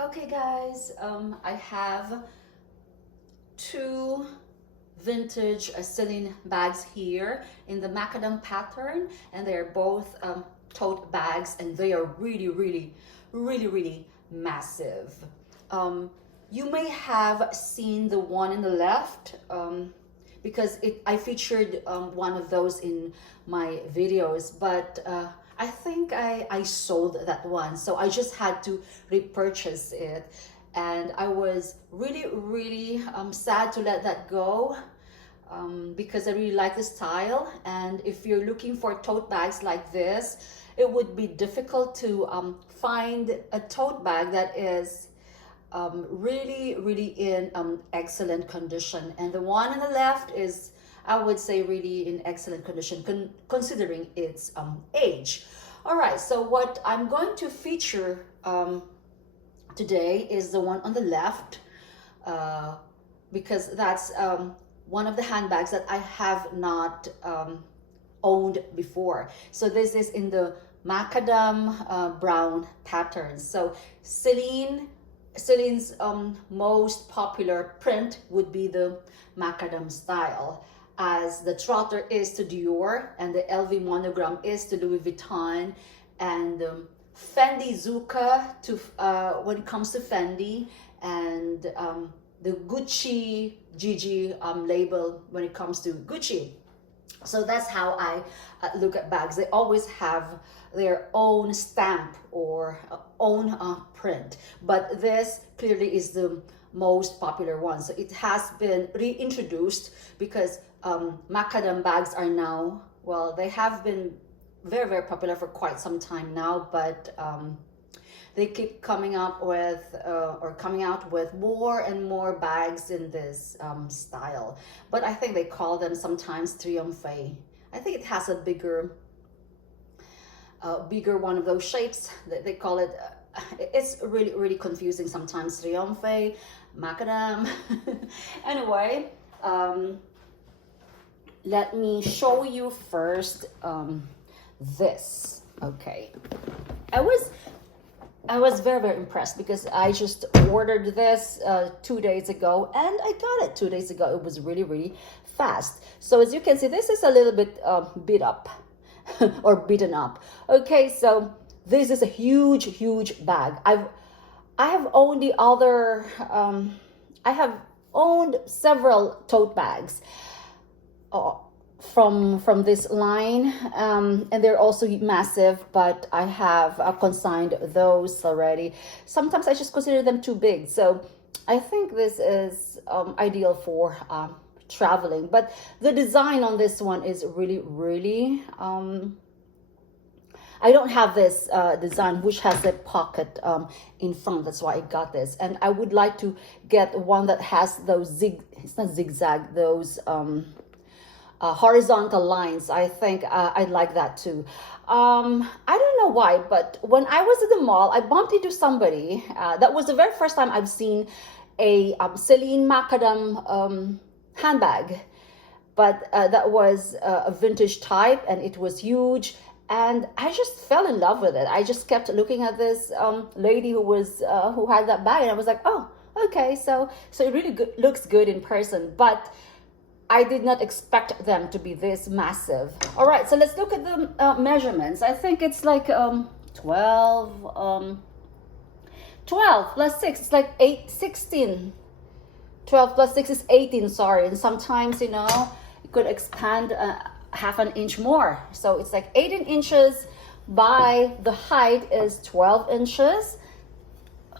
Okay guys, I have two vintage Celine bags here in the Macadam pattern, and they're both tote bags, and they are really massive. You may have seen the one in the left because I featured one of those in my videos, but I think I sold that one, so I just had to repurchase it, and I was really sad to let that go because I really like the style. And if you're looking for tote bags like this, it would be difficult to find a tote bag that is really in excellent condition. And the one on the left is, I would say, really in excellent condition considering its age. All right, so what I'm going to feature today is the one on the left because that's one of the handbags that I have not owned before. So this is in the Macadam brown pattern. So Celine's most popular print would be the Macadam style, as the trotter is to Dior and the LV monogram is to Louis Vuitton, and Fendi Zucca to when it comes to Fendi, and the Gucci Gigi label when it comes to Gucci. So that's how I look at bags. They always have their own stamp or own print, but this clearly is the most popular one. So it has been reintroduced because Macadam bags are now, well, they have been very popular for quite some time now, but they keep coming up with coming out with more and more bags in this style. But I think they call them sometimes Triomphe. I think it has a bigger one of those shapes. They call it. It's really confusing sometimes. Triomphe, Macadam. Anyway, let me show you first this. Okay, I was very impressed because I just ordered this 2 days ago, and I got it 2 days ago. It was really fast. So as you can see, this is a little bit beat up or beaten up. Okay, so this is a huge bag. I have owned the other I have owned several tote bags from this line, and they're also massive, but I have consigned those already. Sometimes I just consider them too big, so I think this is ideal for traveling. But the design on this one is really I don't have this design which has a pocket in front. That's why I got this, and I would like to get one that has those it's not zigzag, those horizontal lines. I think I'd like that too. I don't know why, but when I was at the mall, I bumped into somebody. That was the very first time I've seen a Celine Macadam handbag, but that was a vintage type, and it was huge. And I just fell in love with it. I just kept looking at this lady who had that bag, and I was like, oh, okay, so it really looks good in person, but I did not expect them to be this massive. All right, so let's look at the measurements. I think it's like 12 plus 6, it's like 16. 12 plus 6 is 18, sorry. And sometimes, you know, you could expand half an inch more. So it's like 18 inches by, the height is 12 inches.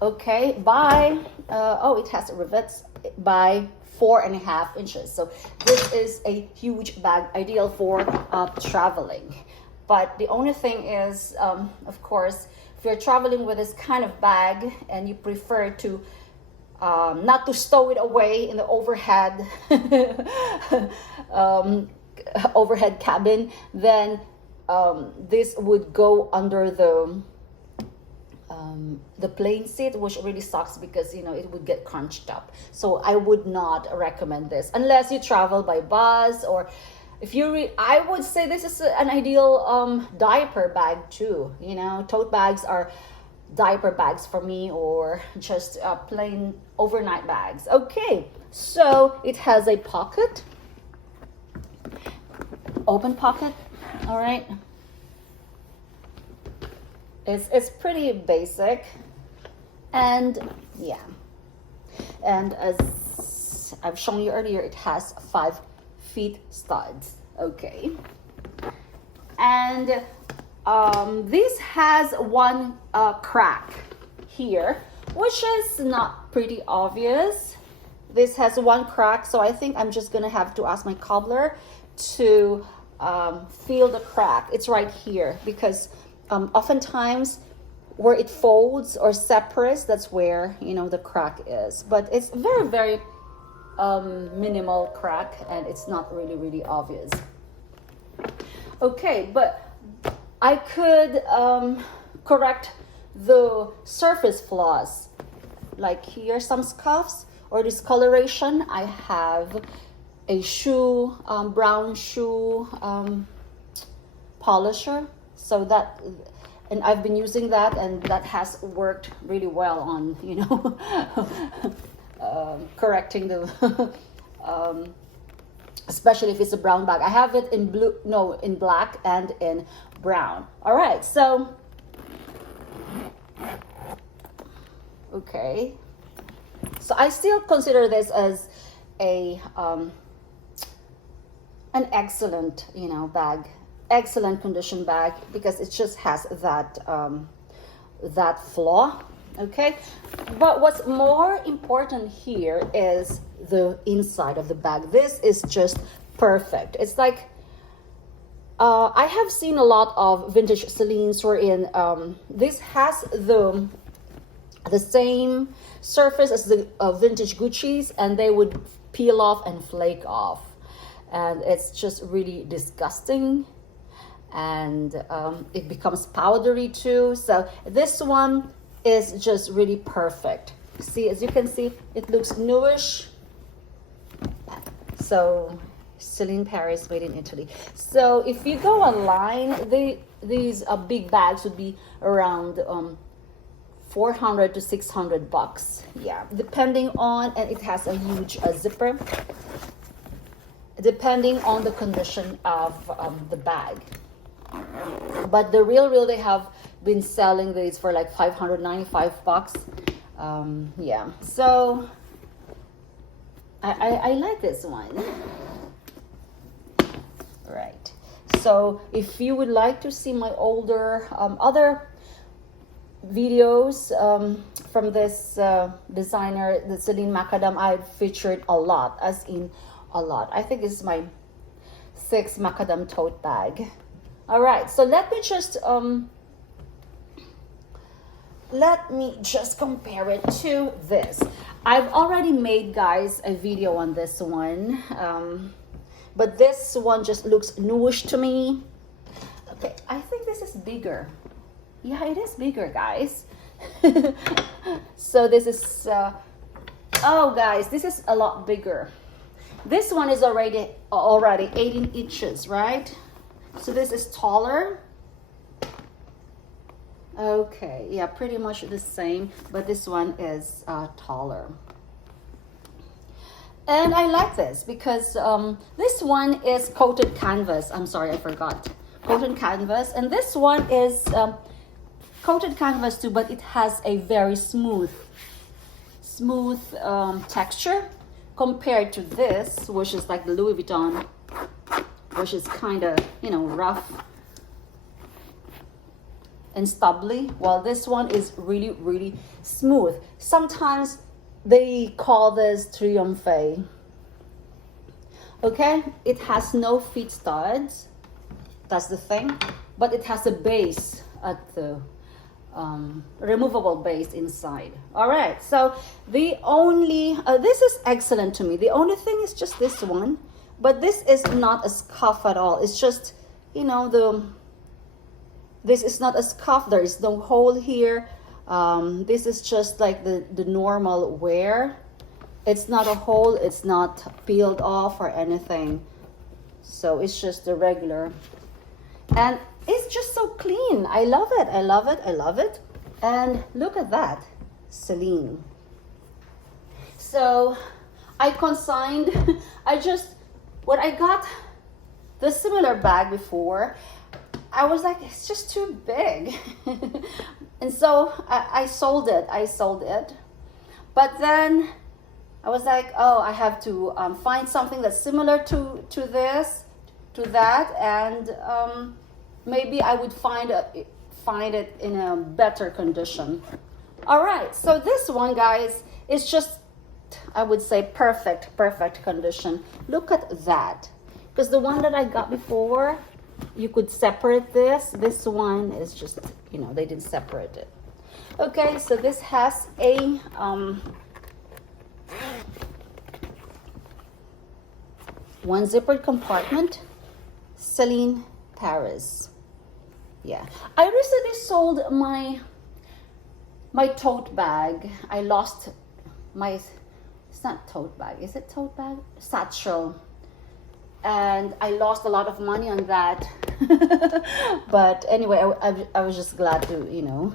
Okay, by, oh, it has rivets, by 4.5 inches. So this is a huge bag, ideal for traveling. But the only thing is, of course, if you're traveling with this kind of bag and you prefer to not to stow it away in the overhead overhead cabin, then this would go under the plane seat, which really sucks because, you know, it would get crunched up. So I would not recommend this unless you travel by bus, or if you I would say this is an ideal diaper bag too. You know, tote bags are diaper bags for me, or just plain overnight bags. Okay, so it has a pocket, open pocket. All right, it's pretty basic, and yeah, and as I've shown you earlier, it has 5 feet studs. Okay, and this has one crack here, which is not pretty obvious. This has one crack, so I think I'm just gonna have to ask my cobbler to feel the crack. It's right here, because oftentimes where it folds or separates, that's where, you know, the crack is. But it's very, very minimal crack, and it's not really obvious. Okay, but I could correct the surface flaws, like here some scuffs or discoloration. I have a shoe, brown shoe polisher, so that, and I've been using that, and that has worked really well on, you know, correcting the especially if it's a brown bag. I have it in blue, no, in black and in brown. All right, so okay, so I still consider this as a an excellent, you know, bag, excellent condition bag, because it just has that that flaw. Okay, but what's more important here is the inside of the bag. This is just perfect. It's like I have seen a lot of vintage Celines wherein this has the same surface as the vintage Gucci's, and they would peel off and flake off, and it's just really disgusting, and it becomes powdery too. So this one is just really perfect. See, as you can see, it looks newish. So Celine Paris, made in Italy. So if you go online, these big bags would be around $400 to $600. Yeah, depending on, and it has a huge zipper, depending on the condition of the bag. But the real they have been selling these for like $595. Yeah, so I like this one. Right, so if you would like to see my older other videos from this designer, the Celine Macadam, I've featured a lot, as in a lot. I think this is my 6th Macadam tote bag. All right, so let me just compare it to this. I've already made, guys, a video on this one, but this one just looks newish to me. Okay, I think this is bigger. Yeah, it is bigger, guys. So this is oh guys, this is a lot bigger. This one is already 18 inches, right? So this is taller. Okay, yeah, pretty much the same, but this one is taller. And I like this because this one is coated canvas. I'm sorry, I forgot. Coated canvas. And this one is coated canvas too, but it has a very smooth texture compared to this, which is like the Louis Vuitton, which is kind of, you know, rough and stubbly, while this one is really smooth. Sometimes they call this triomphe. Okay, it has no feet studs, that's the thing, but it has a base at the removable base inside. All right, so the only this is excellent to me. The only thing is just this one, but this is not a scuff at all. It's just, you know, this is not a scuff. There is no hole here. This is just like the normal wear. It's not a hole. It's not peeled off or anything. So it's just the regular. And it's just so clean. I love it. I love it. I love it. And look at that, Celine. So I consigned, when I got the similar bag before, I was like, it's just too big. And so I sold it. But then I was like, oh, I have to find something that's similar to that, and maybe I would find it in a better condition. All right, so this one, guys, is just, I would say, perfect condition. Look at that, because the one that I got before, you could separate this one is just, you know, they didn't separate it. Okay, so this has a one zippered compartment. Celine, Paris. Yeah, I recently sold my tote bag. I lost my, it's not tote bag, is it tote bag? Satchel. And I lost a lot of money on that. But anyway, I was just glad to, you know,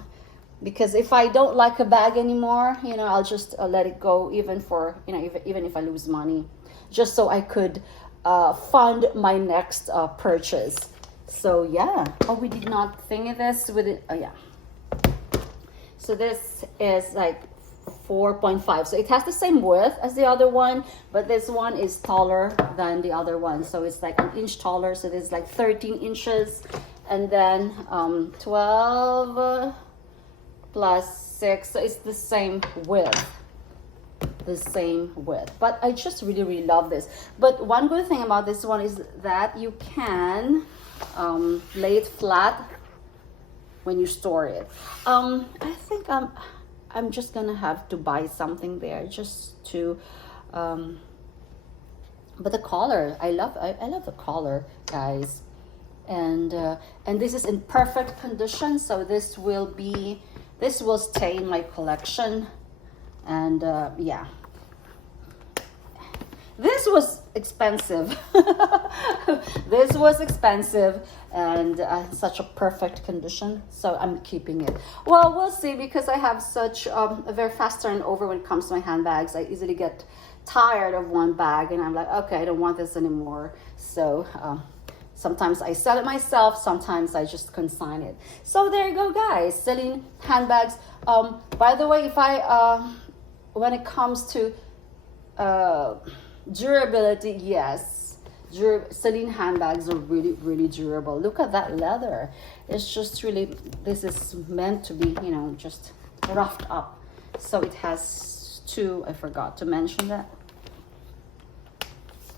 because if I don't like a bag anymore, you know, I'll just let it go, even for, you know, even if I lose money, just so I could fund my next purchase. So yeah. Oh, we did not think of this with it. Oh yeah. So this is like 4.5. So it has the same width as the other one, but this one is taller than the other one. So it's like an inch taller. So this is like 13 inches. And then 12 plus 6. So it's the same width. But I just really love this. But one good thing about this one is that you can lay it flat when you store it. I think I'm just gonna have to buy something there just to but the collar, I love the collar, guys. And this is in perfect condition, so this will stay in my collection. And yeah, this was expensive. This was expensive, and such a perfect condition, so I'm keeping it. Well, we'll see, because I have such a very fast turnover when it comes to my handbags. I easily get tired of one bag, and I'm like, okay, I don't want this anymore. So sometimes I sell it myself, sometimes I just consign it. So there you go, guys, Celine handbags. By the way, if I when it comes to durability, yes, Celine handbags are really durable. Look at that leather. It's just really, this is meant to be, you know, just roughed up. So it has two, I forgot to mention that,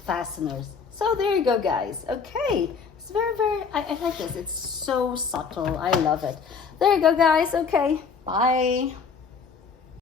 fasteners. So there you go, guys. Okay, it's very I like this. It's so subtle. I love it. There you go, guys. Okay, bye.